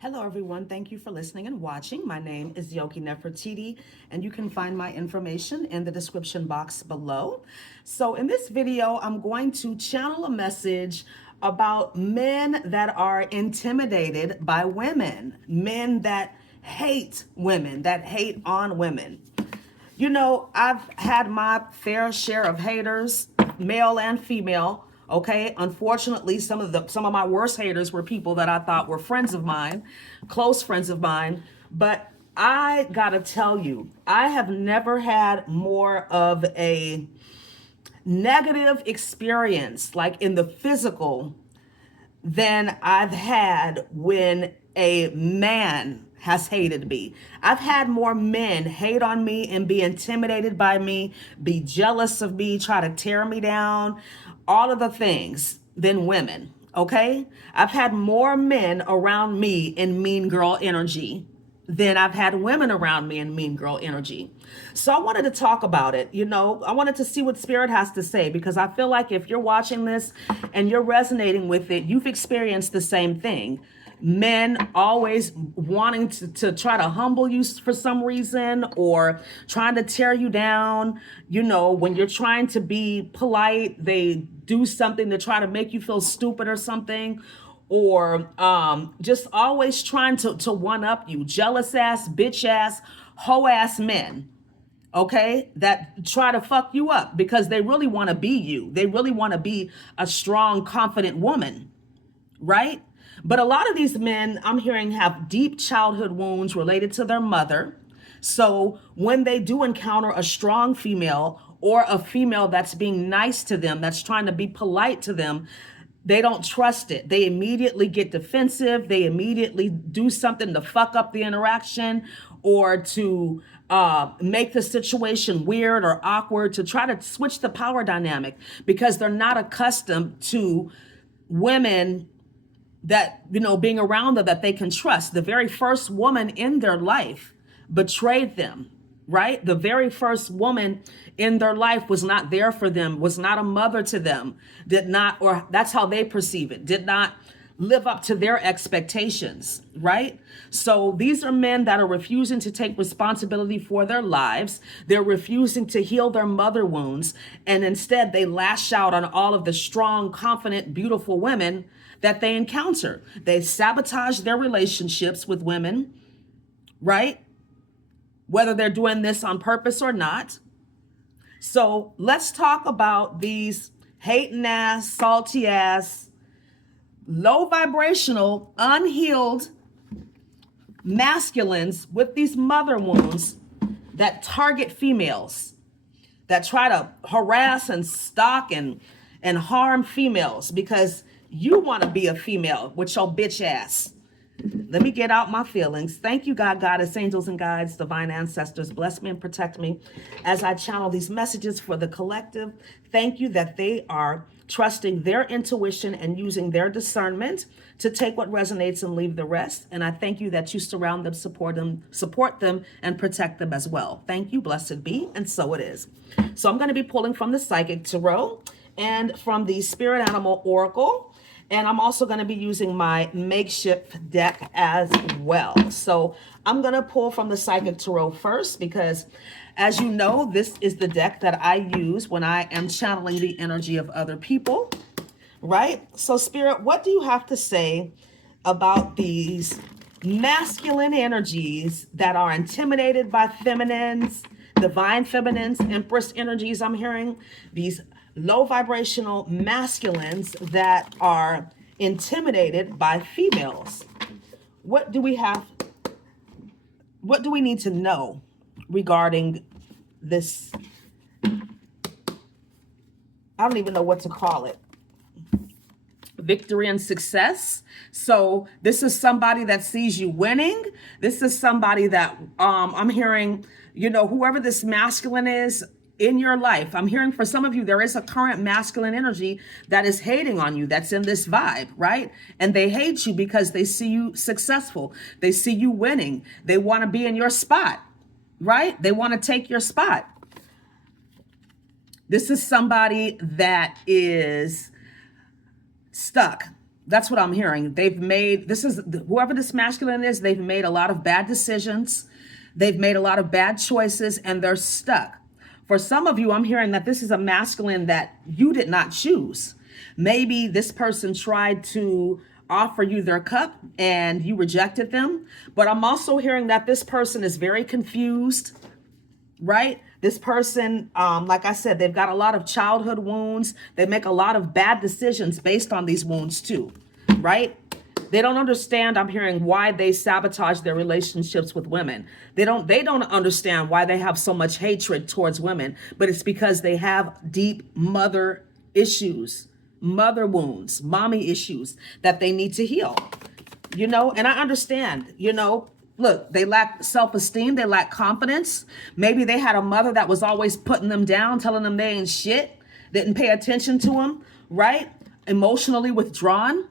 Hello, everyone. Thank you for listening and watching. My name is Neferititi, and you can find my information in the description box below. So in this video, I'm going to channel a message about men that are intimidated by women, men that hate women, that hate on women. You know, I've had my fair share of haters, male and female. Okay, unfortunately, some of my worst haters were people that I thought were friends of mine, close friends of mine. But I gotta tell you, I have never had more of a negative experience, like in the physical, than I've had when a man has hated me. I've had more men hate on me and be intimidated by me, be jealous of me, try to tear me down, all of the things than women. Okay? I've had more men around me in mean girl energy than I've had women around me in mean girl energy. So I wanted to talk about it. You know, I wanted to see what Spirit has to say, because I feel like if you're watching this and you're resonating with it, you've experienced the same thing. Men always wanting to try to humble you for some reason, or trying to tear you down. You know, when you're trying to be polite, they do something to try to make you feel stupid or something, or just always trying to one up you. Jealous ass, bitch ass, hoe ass men, okay, that try to fuck you up because they really want to be you. They really want to be a strong, confident woman, right? But a lot of these men, I'm hearing, have deep childhood wounds related to their mother. So when they do encounter a strong female, or a female that's being nice to them, that's trying to be polite to them, they don't trust it. They immediately get defensive. They immediately do something to fuck up the interaction, or to make the situation weird or awkward, to try to switch the power dynamic, because they're not accustomed to women that, you know, being around them that they can trust. The very first woman in their life betrayed them, right? The very first woman in their life was not there for them, was not a mother to them, did not, or that's how they perceive it, did not live up to their expectations, right? So these are men that are refusing to take responsibility for their lives. They're refusing to heal their mother wounds. And instead, they lash out on all of the strong, confident, beautiful women that they encounter. They sabotage their relationships with women, right? Whether they're doing this on purpose or not. So let's talk about these hating ass, salty ass, low vibrational, unhealed masculines with these mother wounds that target females, that try to harass and stalk and harm females because you want to be a female with your bitch ass. Let me get out my feelings. Thank you, God, Goddess, angels and guides, divine ancestors. Bless me and protect me as I channel these messages for the collective. Thank you that they are trusting their intuition and using their discernment to take what resonates and leave the rest. And I thank you that you surround them, support them, and protect them as well. Thank you, blessed be, and so it is. So I'm going to be pulling from the Psychic Tarot and from the Spirit Animal Oracle. And I'm also going to be using my makeshift deck as well. So I'm going to pull from the Psychic Tarot first, because as you know, this is the deck that I use when I am channeling the energy of other people, right? So Spirit, what do you have to say about these masculine energies that are intimidated by feminines, divine feminines, empress energies? I'm hearing these low vibrational masculines that are intimidated by females. What do we need to know regarding this? I don't even know what to call it. Victory and success. So this is somebody that sees you winning. This is somebody that I'm hearing, you know, whoever this masculine is in your life, I'm hearing for some of you, there is a current masculine energy that is hating on you, that's in this vibe, right? And they hate you because they see you successful. They see you winning. They want to be in your spot, right? They want to take your spot. This is somebody that is stuck. That's what I'm hearing. They've made, whoever this masculine is, they've made a lot of bad decisions. They've made a lot of bad choices and they're stuck. For some of you, I'm hearing that this is a masculine that you did not choose. Maybe this person tried to offer you their cup and you rejected them. But I'm also hearing that this person is very confused, right? This person, like I said, they've got a lot of childhood wounds. They make a lot of bad decisions based on these wounds too, right? They don't understand, I'm hearing, why they sabotage their relationships with women. They don't understand why they have so much hatred towards women, but it's because they have deep mother issues, mother wounds, mommy issues that they need to heal, and I understand, look, they lack self-esteem. They lack confidence. Maybe they had a mother that was always putting them down, telling them they ain't shit, didn't pay attention to them, right? Emotionally withdrawn.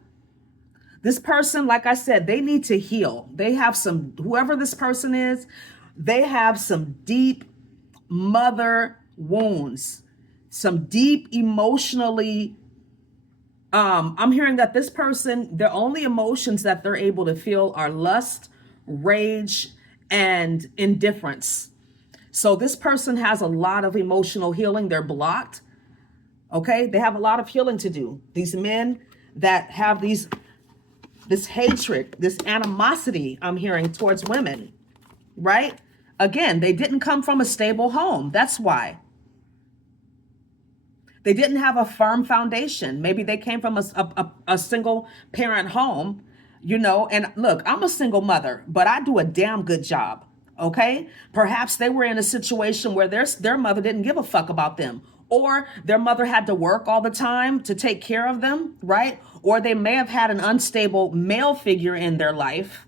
This person, like I said, they need to heal. They have whoever this person is, they have some deep mother wounds, some deep emotionally. I'm hearing that this person, the only emotions that they're able to feel are lust, rage, and indifference. So this person has a lot of emotional healing. They're blocked. Okay. They have a lot of healing to do. These men that have this hatred, this animosity, I'm hearing, towards women, right? Again, they didn't come from a stable home. That's why. They didn't have a firm foundation. Maybe they came from a single parent home, and look, I'm a single mother, but I do a damn good job. Okay. Perhaps they were in a situation where their mother didn't give a fuck about them, or their mother had to work all the time to take care of them. Right. Or they may have had an unstable male figure in their life.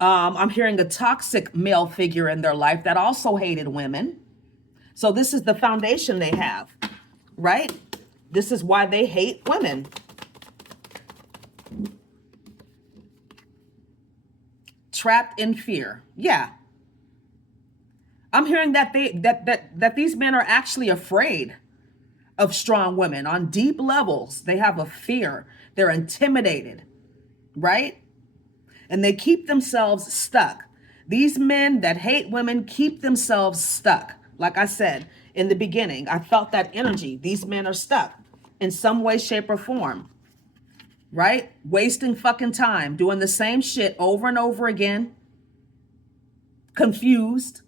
I'm hearing a toxic male figure in their life that also hated women. So this is the foundation they have, right? This is why they hate women. Trapped in fear. Yeah. I'm hearing that that these men are actually afraid of strong women on deep levels. They have a fear. They're intimidated, right? And they keep themselves stuck. These men that hate women keep themselves stuck. Like I said in the beginning, I felt that energy. These men are stuck in some way, shape, or form, right? Wasting fucking time, doing the same shit over and over again. Confused,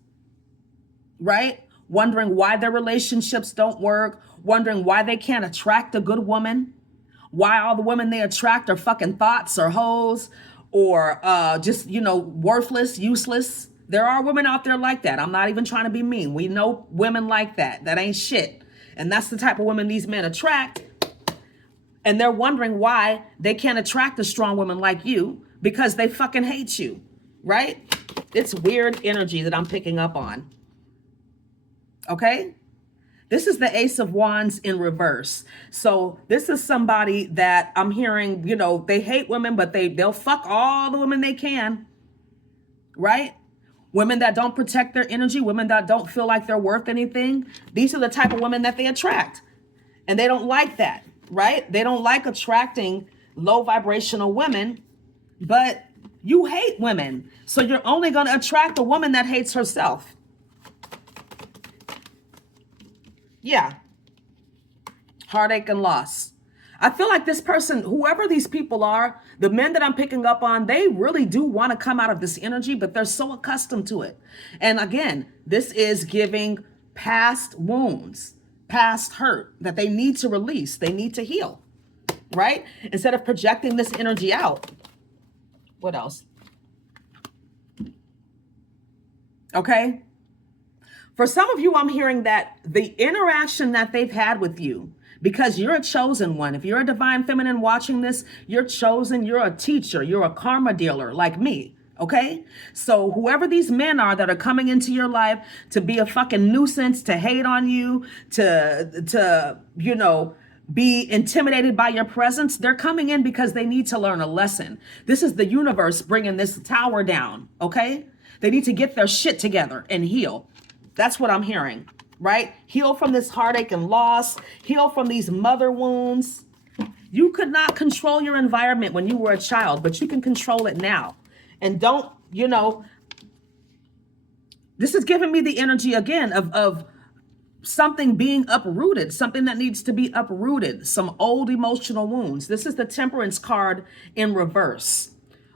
right? Wondering why their relationships don't work, wondering why they can't attract a good woman, why all the women they attract are fucking thoughts or hoes or just, worthless, useless. There are women out there like that. I'm not even trying to be mean. We know women like that. That ain't shit. And that's the type of women these men attract. And they're wondering why they can't attract a strong woman like you, because they fucking hate you, right? It's weird energy that I'm picking up on. Okay? This is the Ace of Wands in reverse. So this is somebody that I'm hearing, they hate women, but they'll fuck all the women they can, right? Women that don't protect their energy, women that don't feel like they're worth anything. These are the type of women that they attract. And they don't like that, right? They don't like attracting low vibrational women, but you hate women. So you're only going to attract a woman that hates herself. Yeah. Heartache and loss. I feel like this person, whoever these people are, the men that I'm picking up on, they really do want to come out of this energy, but they're so accustomed to it. And again, this is giving past wounds, past hurt that they need to release. They need to heal, right? Instead of projecting this energy out. What else? Okay. For some of you, I'm hearing that the interaction that they've had with you, because you're a chosen one. If you're a divine feminine watching this, you're chosen. You're a teacher. You're a karma dealer like me. Okay. So whoever these men are that are coming into your life to be a fucking nuisance, to hate on you, to be intimidated by your presence, they're coming in because they need to learn a lesson. This is the universe bringing this tower down. Okay. They need to get their shit together and heal. That's what I'm hearing. Right? Heal from this heartache and loss. Heal from these mother wounds. You could not control your environment when you were a child, but you can control it now. And don't, this is giving me the energy again of something being uprooted, something that needs to be uprooted, some old emotional wounds. This is the Temperance card in reverse.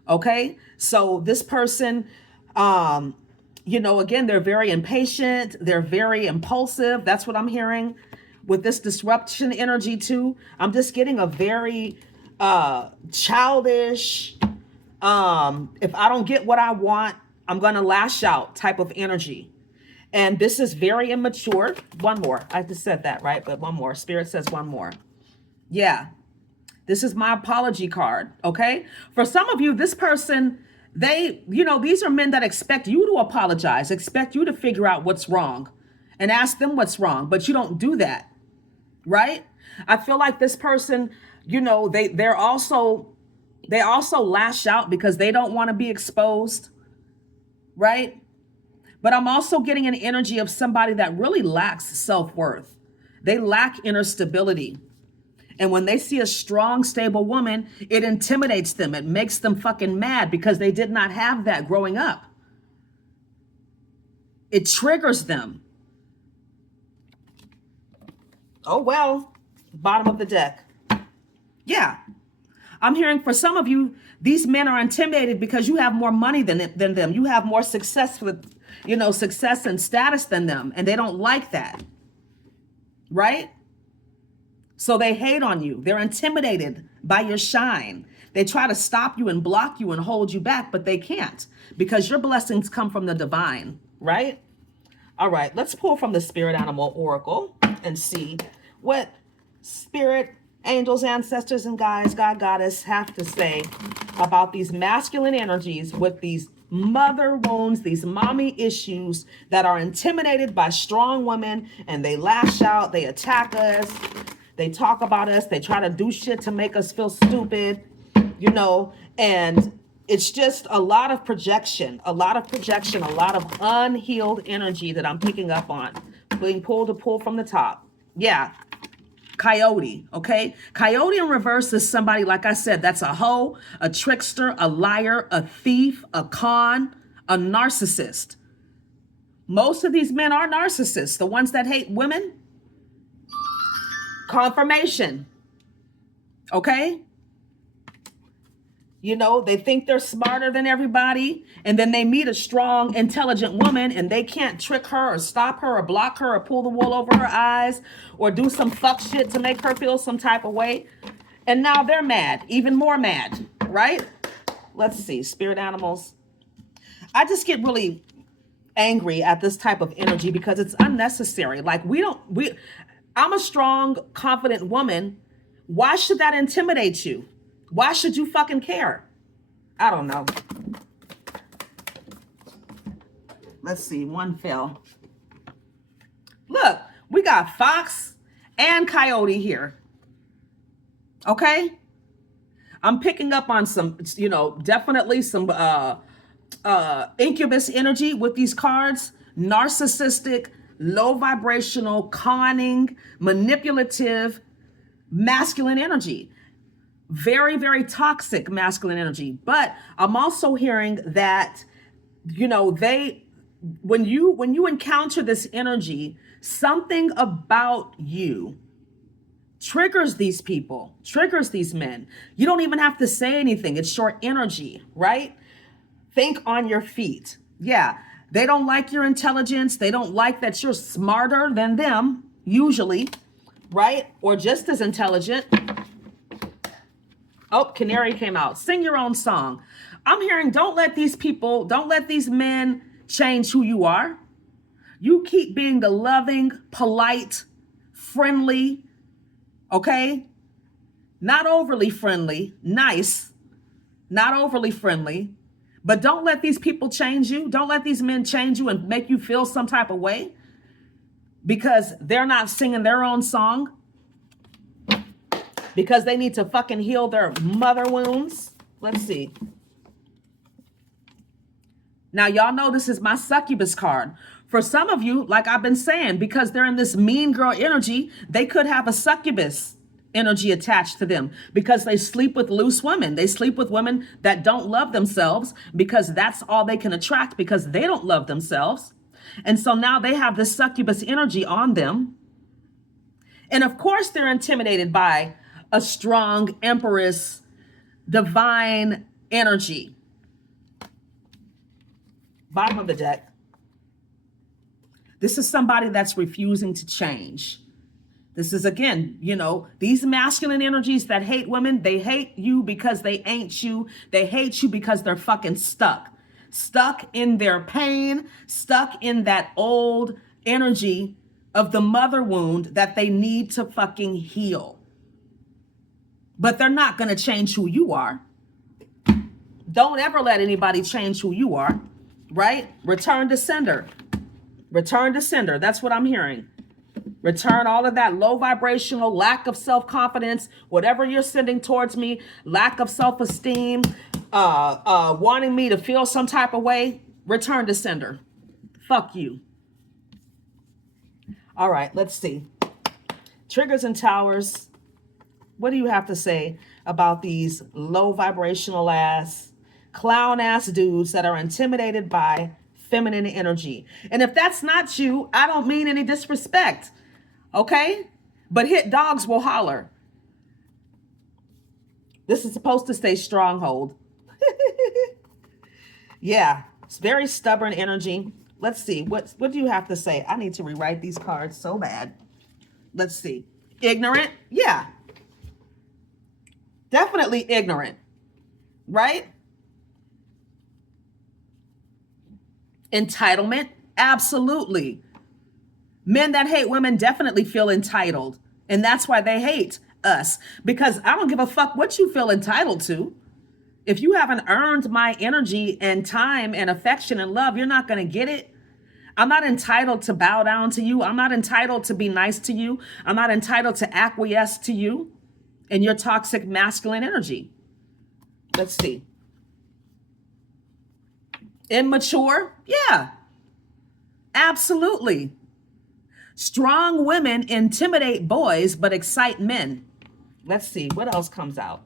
Okay, so this person, again, they're very impatient, they're very impulsive. That's what I'm hearing with this disruption energy too. I'm just getting a very childish, if I don't get what I want, I'm gonna lash out type of energy. And this is very immature. One more. I just said that, right? But one more. Spirit says one more. Yeah. This is my apology card, okay? For some of you, this person, these are men that expect you to apologize, expect you to figure out what's wrong and ask them what's wrong, but you don't do that, right? I feel like this person, they also lash out because they don't want to be exposed, right? But I'm also getting an energy of somebody that really lacks self-worth. They lack inner stability. And when they see a strong, stable woman, it intimidates them. It makes them fucking mad because they did not have that growing up. It triggers them. Oh, well, bottom of the deck. Yeah. I'm hearing for some of you, these men are intimidated because you have more money than them. You have more success success and status than them. And they don't like that. Right? So they hate on you. They're intimidated by your shine. They try to stop you and block you and hold you back, but they can't because your blessings come from the divine, right? All right, let's pull from the Spirit Animal Oracle and see what spirit, angels, ancestors, and guides, God, Goddess have to say about these masculine energies with these mother wounds, these mommy issues that are intimidated by strong women, and they lash out, they attack us, they talk about us, they try to do shit to make us feel stupid, and it's just a lot of projection, a lot of unhealed energy that I'm picking up on, being pulled to pull from the top. Yeah. Coyote, okay? Coyote in reverse is somebody, like I said, that's a hoe, a trickster, a liar, a thief, a con, a narcissist. Most of these men are narcissists, the ones that hate women. Confirmation, okay? They think they're smarter than everybody, and then they meet a strong, intelligent woman, and they can't trick her or stop her or block her or pull the wool over her eyes or do some fuck shit to make her feel some type of way. And now they're mad, even more mad, right? Let's see, spirit animals. I just get really angry at this type of energy because it's unnecessary. Like I'm a strong, confident woman. Why should that intimidate you? Why should you fucking care? I don't know. Let's see, one fell. Look, we got Fox and Coyote here. Okay? I'm picking up on some, definitely some incubus energy with these cards. Narcissistic, low vibrational, conning, manipulative, masculine energy. Very, very toxic masculine energy. But I'm also hearing that, when you encounter this energy, something about you triggers these people, triggers these men. You don't even have to say anything. It's your energy, right? Think on your feet. Yeah. They don't like your intelligence. They don't like that you're smarter than them, usually, right? Or just as intelligent. Oh, Canary came out. Sing your own song. I'm hearing, don't let these men change who you are. You keep being the loving, polite, friendly, okay? Not overly friendly, nice, not overly friendly, but don't let these people change you. Don't let these men change you and make you feel some type of way because they're not singing their own song. Because they need to fucking heal their mother wounds. Let's see. Now, y'all know this is my succubus card. For some of you, like I've been saying, because they're in this mean girl energy, they could have a succubus energy attached to them because they sleep with loose women. They sleep with women that don't love themselves because that's all they can attract because they don't love themselves. And so now they have this succubus energy on them. And of course, they're intimidated by a strong empress, divine energy. Bottom of the deck. This is somebody that's refusing to change. This is, again, these masculine energies that hate women, they hate you because they ain't you. They hate you because they're fucking stuck. Stuck in their pain, stuck in that old energy of the mother wound that they need to fucking heal. But they're not going to change who you are. Don't ever let anybody change who you are, right? Return to sender. Return to sender. That's what I'm hearing. Return all of that low vibrational, lack of self-confidence, whatever you're sending towards me, lack of self-esteem, wanting me to feel some type of way. Return to sender. Fuck you. All right, let's see. Triggers and towers. What do you have to say about these low vibrational ass, clown ass dudes that are intimidated by feminine energy? And if that's not you, I don't mean any disrespect, okay? But hit dogs will holler. This is supposed to stay stronghold. Yeah, it's very stubborn energy. Let's see, what do you have to say? I need to rewrite these cards so bad. Let's see. Ignorant? Yeah. Definitely ignorant, right? Entitlement? Absolutely. Men that hate women definitely feel entitled. And that's why they hate us. Because I don't give a fuck what you feel entitled to. If you haven't earned my energy and time and affection and love, you're not going to get it. I'm not entitled to bow down to you. I'm not entitled to be nice to you. I'm not entitled to acquiesce to you and your toxic masculine energy. Let's see. Immature? Yeah, absolutely. Strong women intimidate boys but excite men. Let's see, what else comes out?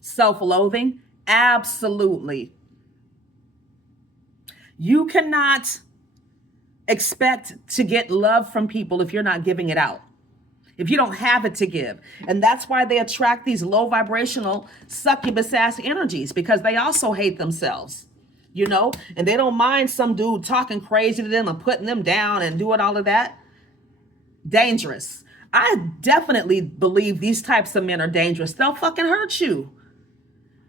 Self-loathing? Absolutely. You cannot expect to get love from people if you're not giving it out, if you don't have it to give. And that's why they attract these low vibrational succubus ass energies, because they also hate themselves, and they don't mind some dude talking crazy to them and putting them down and doing all of that. Dangerous. I definitely believe these types of men are dangerous. They'll fucking hurt you.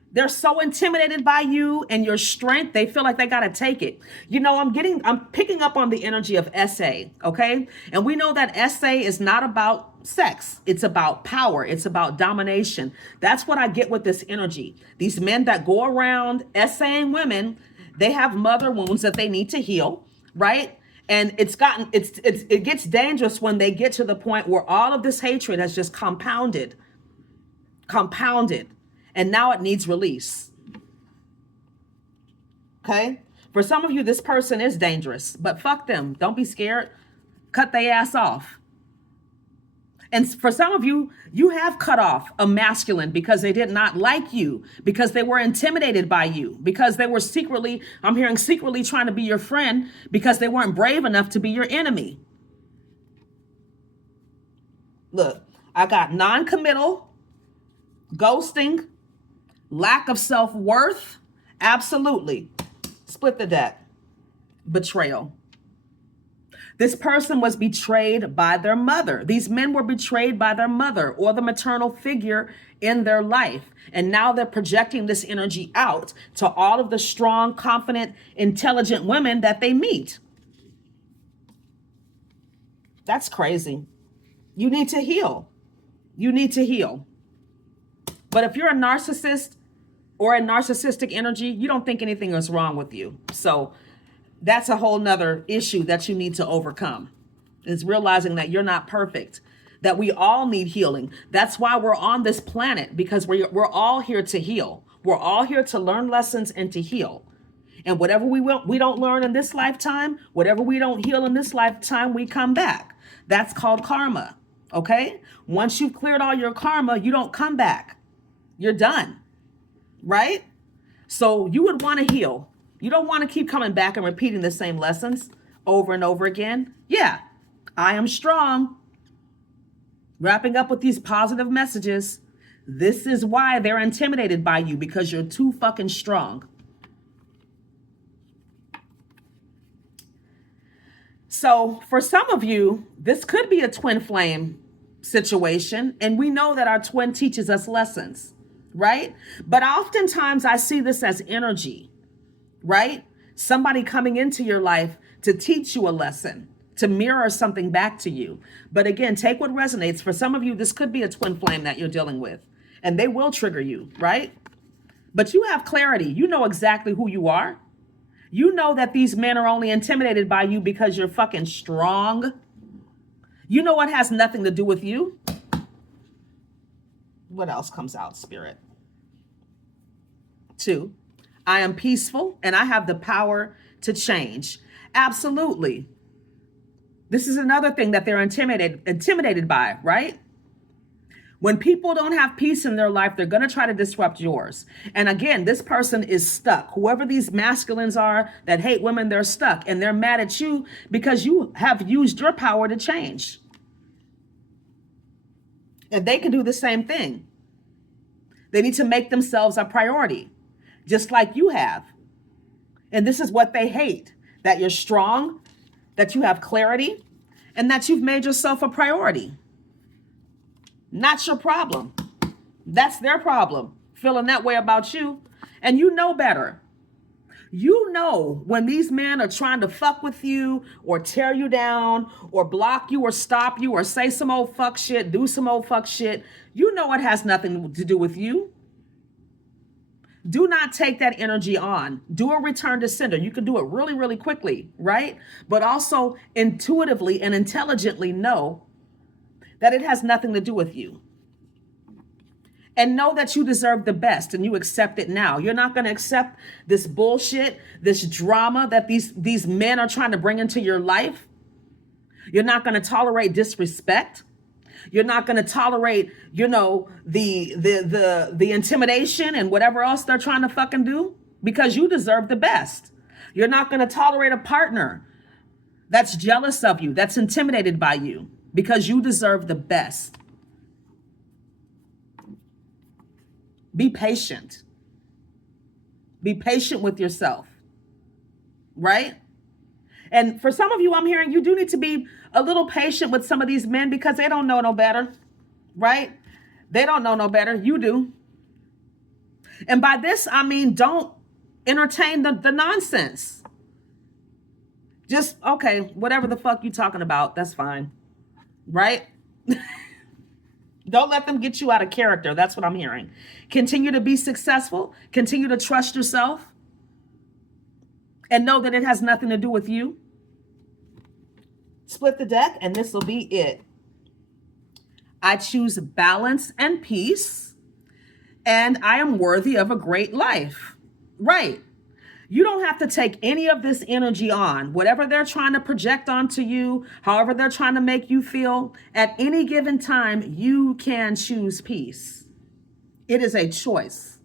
They're so intimidated by you and your strength, they feel like they got to take it. I'm picking up on the energy of SA, okay? And we know that SA is not about sex. It's about power. It's about domination. That's what I get with this energy. These men that go around SAing women, they have mother wounds that they need to heal, right? And it gets dangerous when they get to the point where all of this hatred has just compounded. And now it needs release. Okay? For some of you, this person is dangerous, but fuck them. Don't be scared. Cut their ass off. And for some of you, you have cut off a masculine because they did not like you, because they were intimidated by you, because they were secretly trying to be your friend because they weren't brave enough to be your enemy. Look, I got non-committal, ghosting, lack of self-worth. Absolutely. Split the deck. Betrayal. This person was betrayed by their mother. These men were betrayed by their mother or the maternal figure in their life. And now they're projecting this energy out to all of the strong, confident, intelligent women that they meet. That's crazy. You need to heal. You need to heal. But if you're a narcissist or a narcissistic energy, you don't think anything is wrong with you. So that's a whole nother issue that you need to overcome, is realizing that you're not perfect, that we all need healing. That's why we're on this planet, because we're all here to heal. We're all here to learn lessons and to heal. And whatever we don't learn in this lifetime, whatever we don't heal in this lifetime, we come back. That's called karma. okay? Once you've cleared all your karma, you don't come back. You're done, right? So you would want to heal. You don't want to keep coming back and repeating the same lessons over and over again. Yeah, I am strong. Wrapping up with these positive messages. This is why they're intimidated by you, because you're too fucking strong. So for some of you, this could be a twin flame situation. And we know that our twin teaches us lessons, right? But oftentimes I see this as energy, right? Somebody coming into your life to teach you a lesson, to mirror something back to you. But again, take what resonates. For some of you, this could be a twin flame that you're dealing with, and they will trigger you, right? But you have clarity. You know exactly who you are. You know that these men are only intimidated by you because you're fucking strong. You know it has nothing to do with you. What else comes out, Spirit? 2, I am peaceful and I have the power to change. Absolutely. This is another thing that they're intimidated by, right? When people don't have peace in their life, they're going to try to disrupt yours. And again, this person is stuck. Whoever these masculines are that hate women, they're stuck. And they're mad at you because you have used your power to change. And they can do the same thing. They need to make themselves a priority, just like you have. And this is what they hate, that you're strong, that you have clarity, and that you've made yourself a priority. Not your problem. That's their problem, feeling that way about you. And you know better. You know when these men are trying to fuck with you or tear you down or block you or stop you or say some old fuck shit, do some old fuck shit. You know it has nothing to do with you. Do not take that energy on. Do a return to sender. You can do it really, really quickly, right? But also intuitively and intelligently know that it has nothing to do with you. And know that you deserve the best and you accept it now. You're not going to accept this bullshit, this drama that these men are trying to bring into your life. You're not going to tolerate disrespect. You're not going to tolerate, the intimidation and whatever else they're trying to fucking do, because you deserve the best. You're not going to tolerate a partner that's jealous of you, that's intimidated by you, because you deserve the best. Be patient. Be patient with yourself, right? And for some of you, I'm hearing you do need to be a little patient with some of these men because they don't know no better, right? They don't know no better. You do. And by this, I mean, don't entertain the nonsense. Just, okay, whatever the fuck you talking about, that's fine, right? Don't let them get you out of character. That's what I'm hearing. Continue to be successful. Continue to trust yourself. And know that it has nothing to do with you. Split the deck, and this will be it. I choose balance and peace, and I am worthy of a great life. Right. You don't have to take any of this energy on. Whatever they're trying to project onto you, however they're trying to make you feel, at any given time, you can choose peace. It is a choice.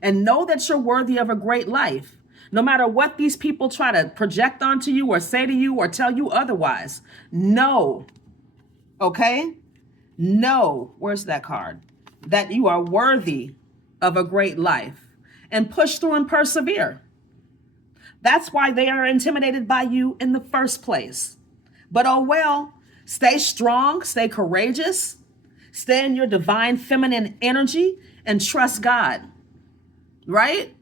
And know that you're worthy of a great life. No matter what these people try to project onto you or say to you or tell you otherwise. Know, okay? Know, where's that card? That you are worthy of a great life. And push through and persevere. That's why they are intimidated by you in the first place. But oh well, stay strong, stay courageous, stay in your divine feminine energy, and trust God, right?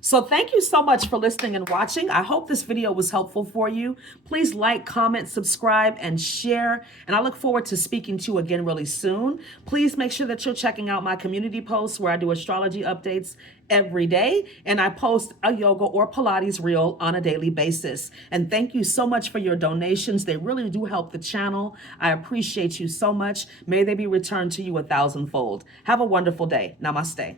So thank you so much for listening and watching. I hope this video was helpful for you. Please like, comment, subscribe, and share. And I look forward to speaking to you again really soon. Please make sure that you're checking out my community posts where I do astrology updates every day. And I post a yoga or Pilates reel on a daily basis. And thank you so much for your donations. They really do help the channel. I appreciate you so much. May they be returned to you 1,000-fold. Have a wonderful day. Namaste.